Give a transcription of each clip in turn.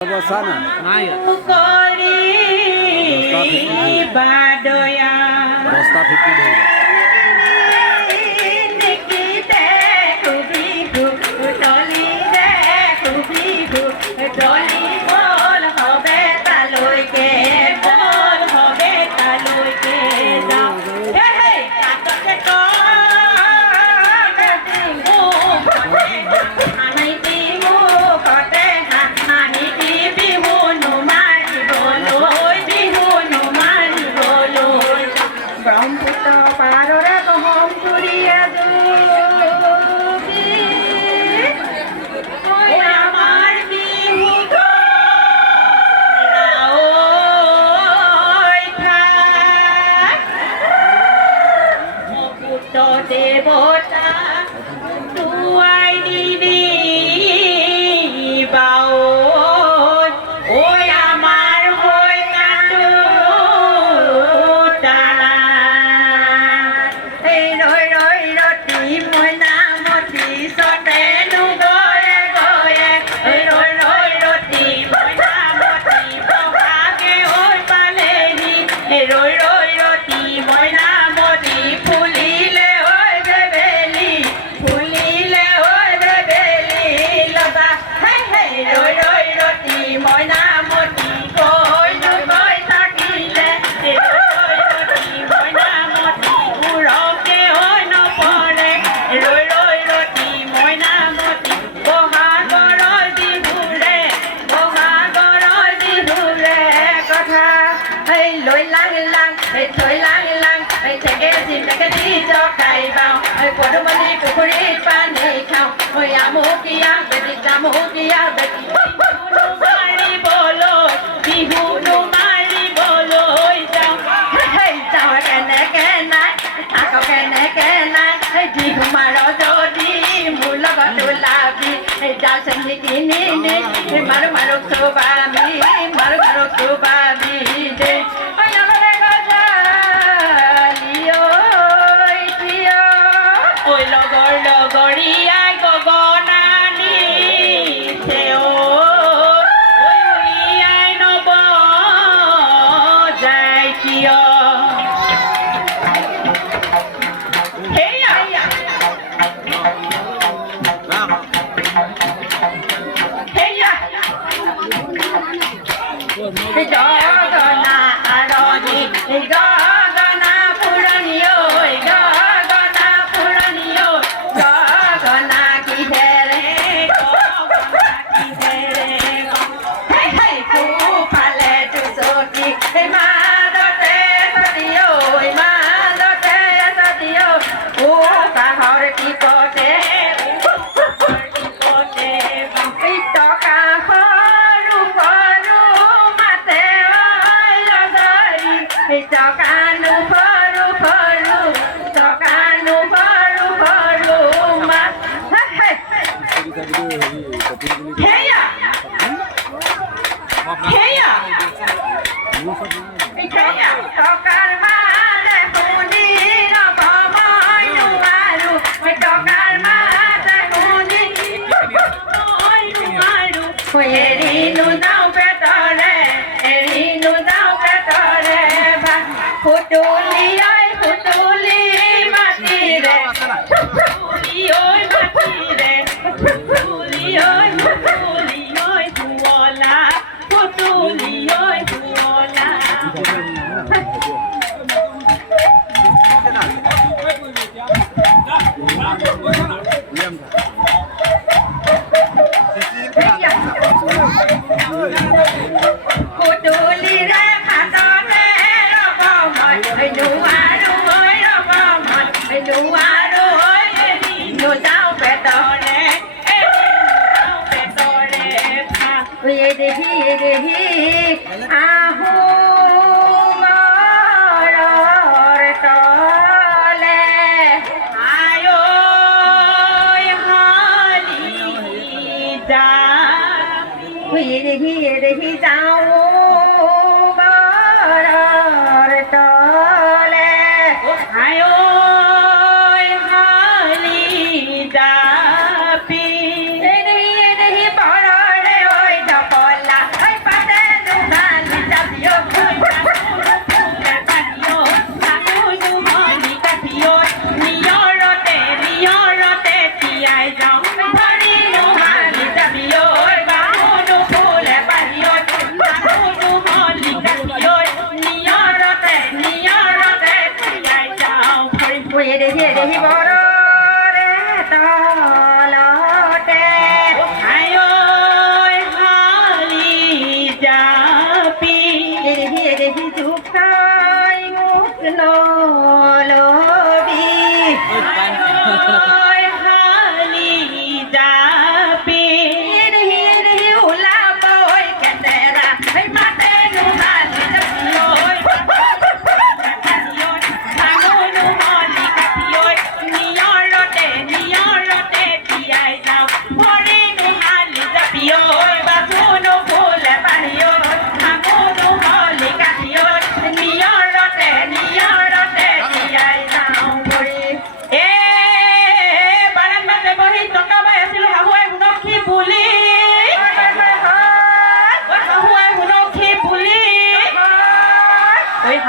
Sana. Maya. Rosta 50 होगा।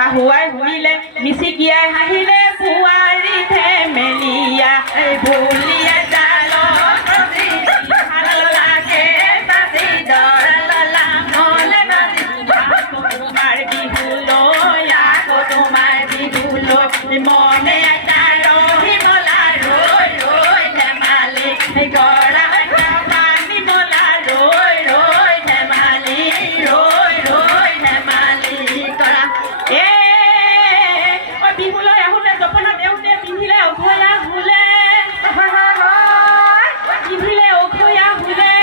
শাহুৱাই শুনিলে মিচিকিয়াই হাঁহিলে বোৱাৰী ধেমেলীয়া ভুলিয়া জালত ভাল লাগে বাজি দৰ ললা মলে বাজি আকৌ তোমাৰ বিহুলৈ আকৌ তোমাৰ বিহুলৈ মনে এটা ৰহি মলা ৰৈ ৰৈ ধেমালি গৰা পানী মলা ৰৈ ৰৈ ধেমালি ৰৈ ৰৈ ধেমালি কৰা বিহুলৈ আহোঁতে জপনা দেউতে পিন্ধিলে অঘয়া হুলে পিন্ধিলে অঘয়া হুলে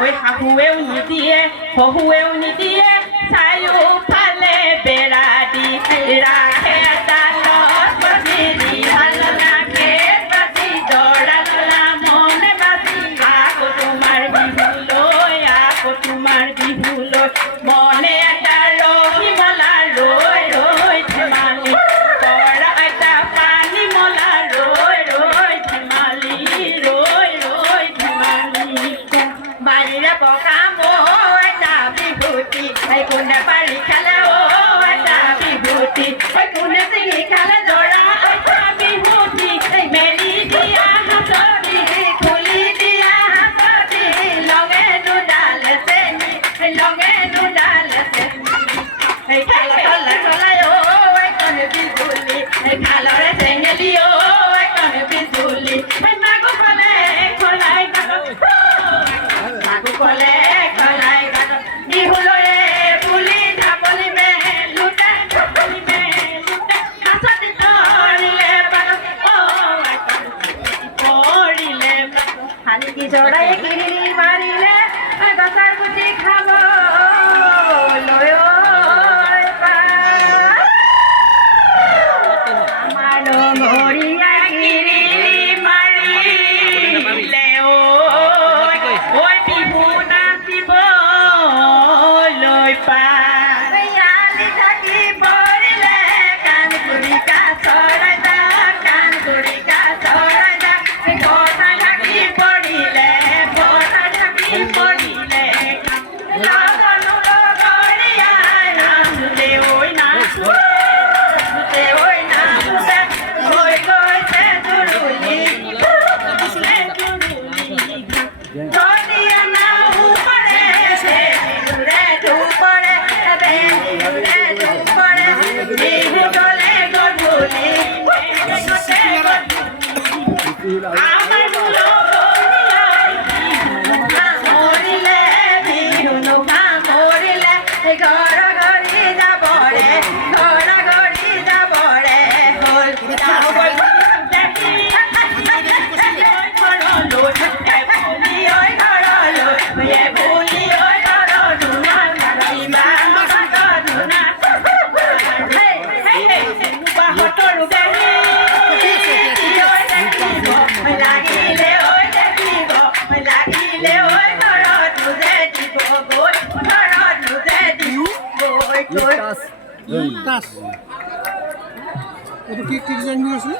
ঐ শাহুৱেও নিদিয়ে শহুৱেও নিদিয়ে চাৰিওফালে বেৰা দি ৰাখে তালত বাজিৰি ভাল লাগে বাজি দৰা ললা মনে বাজি আকৌ তোমাৰ বিহুলৈ আকৌ তোমাৰ বিহুলৈ মনে এটা ৰহি মলা ৰৈ ৰৈ ধেমালি কৰা এটা পানী মলা ৰৈ ৰৈ ধেমালি ৰৈ ৰৈ ধেমালি বাৰীৰে পকা এটা বিভূতি কোনে পাৰি খালে এটা বিভূতি কোনে চিঙি খালে জৰা এটা বিভূতি মেলি দিয়া হাততি খুলি দিয়া হাততি লগে দুডালে চেনি লগে দুডালে চেনি খালৰে বিজুলি খালৰে চেঙেলি এখন বিজুলি মাগো কলে খলাই গানত মাগো কলে খলাই গানত বিহুলৈ বুলি ঢাপলি মে লুটা ঢাপলি মে লুটা নাচতি ধৰিলে পানত পৰিলে হানি কি জৰাই কিৰিলি মাৰিলে গছৰ গুটি খাব লৈ এইটো কি ডিজাইন আছে